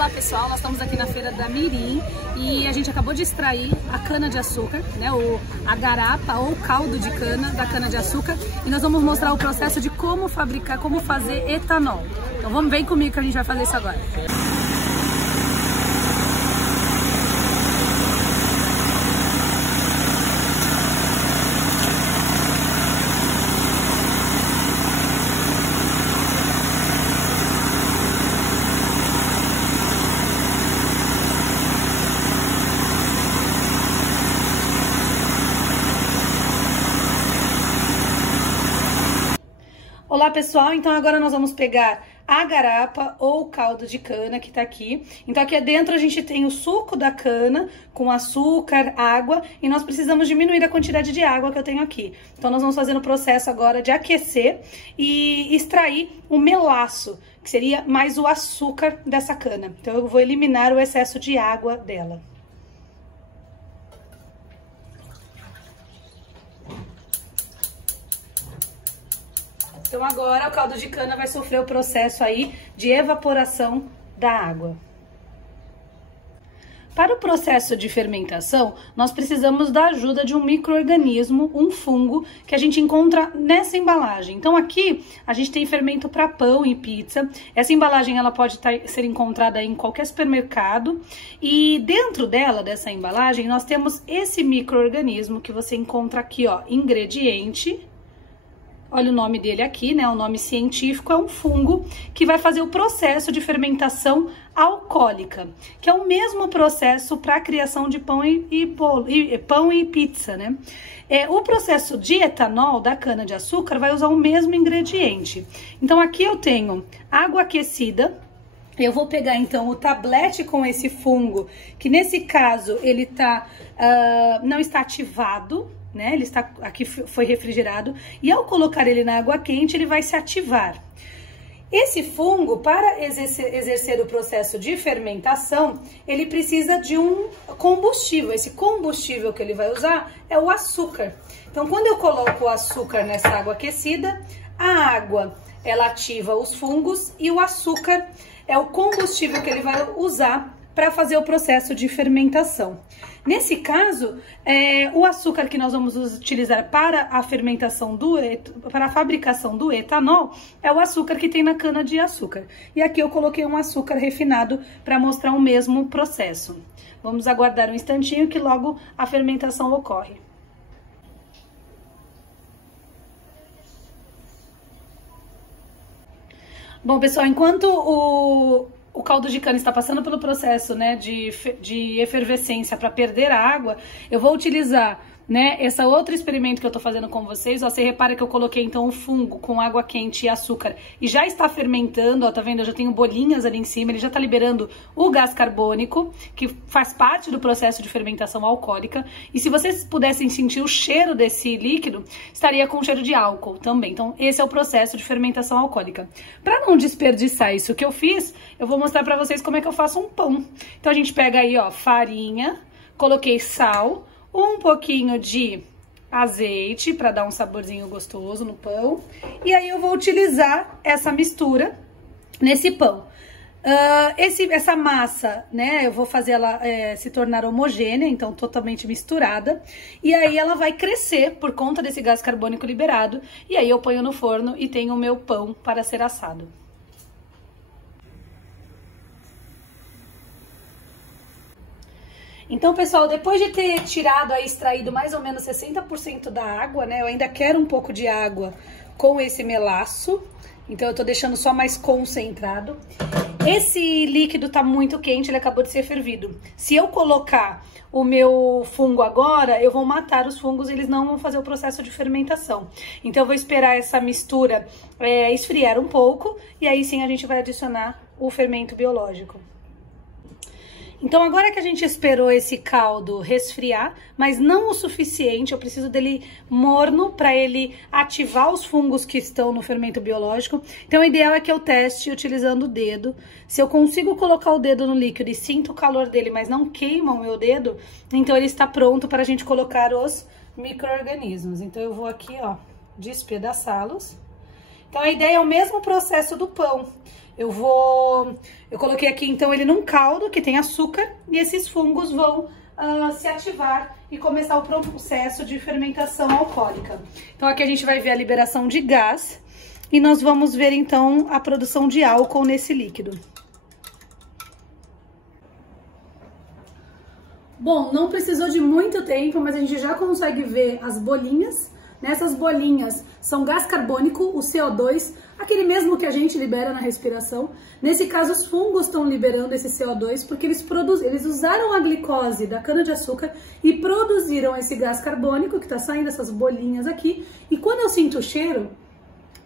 Olá pessoal, nós estamos aqui na feira da Mirim e a gente acabou de extrair a cana de açúcar, né, a garapa ou caldo de cana da cana de açúcar, e nós vamos mostrar o processo de como fabricar, como fazer etanol. Então vamos, vem comigo que a gente vai fazer isso agora. Olá pessoal, então agora nós vamos pegar a garapa ou caldo de cana que tá aqui. Então aqui dentro a gente tem o suco da cana com açúcar, água, e nós precisamos diminuir a quantidade de água que eu tenho aqui. Então nós vamos fazer o processo agora de aquecer e extrair o melaço, que seria mais o açúcar dessa cana. Então eu vou eliminar o excesso de água dela. Então agora o caldo de cana vai sofrer o processo aí de evaporação da água. Para o processo de fermentação, nós precisamos da ajuda de um micro-organismo, um fungo, que a gente encontra nessa embalagem. Então aqui a gente tem fermento para pão e pizza. Essa embalagem ela pode ser encontrada em qualquer supermercado. E dentro dela, dessa embalagem, nós temos esse micro-organismo que você encontra aqui, ó, ingrediente. Olha o nome dele aqui, né? O nome científico é um fungo que vai fazer o processo de fermentação alcoólica, que é o mesmo processo para a criação de pão pão e pizza, né? O processo de etanol da cana-de-açúcar vai usar o mesmo ingrediente. Então aqui eu tenho água aquecida. Eu vou pegar então o tablete com esse fungo, que nesse caso ele não está ativado, né? Ele está aqui, foi refrigerado, e ao colocar ele na água quente ele vai se ativar. Esse fungo, para exercer o processo de fermentação, ele precisa de um combustível. Esse combustível que ele vai usar é o açúcar. Então quando eu coloco o açúcar nessa água aquecida, a água ela ativa os fungos e o açúcar é o combustível que ele vai usar para fazer o processo de fermentação. Nesse caso, o açúcar que nós vamos utilizar para a fermentação para a fabricação do etanol é o açúcar que tem na cana de açúcar. E aqui eu coloquei um açúcar refinado para mostrar o mesmo processo. Vamos aguardar um instantinho que logo a fermentação ocorre. Bom, pessoal, enquanto o caldo de cana está passando pelo processo, né, de efervescência para perder a água, eu vou utilizar, né, esse outro experimento que eu tô fazendo com vocês. Ó, você repara que eu coloquei então o fungo com água quente e açúcar e já está fermentando, ó, tá vendo? Eu já tenho bolinhas ali em cima, ele já tá liberando o gás carbônico, que faz parte do processo de fermentação alcoólica. E se vocês pudessem sentir o cheiro desse líquido, estaria com cheiro de álcool também. Então esse é o processo de fermentação alcoólica. Para não desperdiçar isso que eu fiz, eu vou mostrar para vocês como é que eu faço um pão. Então a gente pega aí, ó, farinha, coloquei sal, um pouquinho de azeite para dar um saborzinho gostoso no pão. E aí eu vou utilizar essa mistura nesse pão. Essa massa, né, eu vou fazer ela se tornar homogênea, então totalmente misturada. E aí ela vai crescer por conta desse gás carbônico liberado. E aí eu ponho no forno e tenho o meu pão para ser assado. Então, pessoal, depois de ter tirado, extraído mais ou menos 60% da água, né? Eu ainda quero um pouco de água com esse melaço. Então, eu tô deixando só mais concentrado. Esse líquido tá muito quente, ele acabou de ser fervido. Se eu colocar o meu fungo agora, eu vou matar os fungos, eles não vão fazer o processo de fermentação. Então, eu vou esperar essa mistura esfriar um pouco, e aí sim a gente vai adicionar o fermento biológico. Então agora que a gente esperou esse caldo resfriar, mas não o suficiente, eu preciso dele morno para ele ativar os fungos que estão no fermento biológico. Então o ideal é que eu teste utilizando o dedo. Se eu consigo colocar o dedo no líquido e sinto o calor dele, mas não queima o meu dedo, então ele está pronto para a gente colocar os micro-organismos. Então eu vou aqui, ó, despedaçá-los. Então a ideia é o mesmo processo do pão. eu coloquei aqui então ele num caldo que tem açúcar e esses fungos vão se ativar e começar o processo de fermentação alcoólica. Então aqui a gente vai ver a liberação de gás e nós vamos ver então a produção de álcool nesse líquido. Bom, não precisou de muito tempo, mas a gente já consegue ver as bolinhas. Nessas bolinhas são gás carbônico, o CO2, aquele mesmo que a gente libera na respiração. Nesse caso, os fungos estão liberando esse CO2 porque eles usaram a glicose da cana-de-açúcar e produziram esse gás carbônico que está saindo dessas bolinhas aqui. E quando eu sinto o cheiro,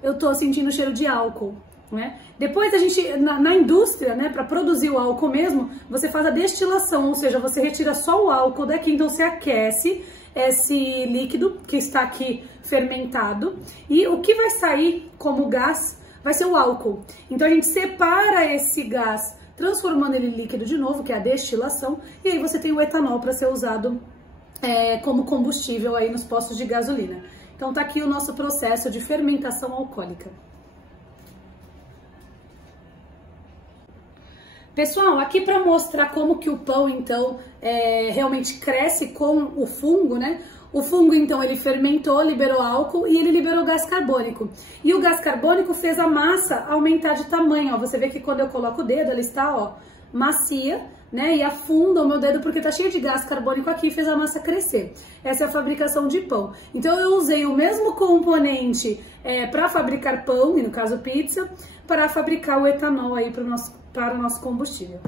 eu estou sentindo o cheiro de álcool. Né? Depois a gente, na indústria, né, para produzir o álcool mesmo, você faz a destilação, ou seja, você retira só o álcool daqui, então você aquece esse líquido que está aqui fermentado e o que vai sair como gás vai ser o álcool. Então a gente separa esse gás, transformando ele em líquido de novo, que é a destilação, e aí você tem o etanol para ser usado como combustível aí nos postos de gasolina. Então tá aqui o nosso processo de fermentação alcoólica. Pessoal, aqui para mostrar como que o pão, então, realmente cresce com o fungo, né? O fungo, então, ele fermentou, liberou álcool e ele liberou gás carbônico. E o gás carbônico fez a massa aumentar de tamanho, ó. Você vê que quando eu coloco o dedo, ela está, ó, macia, né? E afunda o meu dedo porque tá cheio de gás carbônico aqui e fez a massa crescer. Essa é a fabricação de pão. Então, eu usei o mesmo componente para fabricar pão, e no caso pizza, para fabricar o etanol aí para o nosso combustível.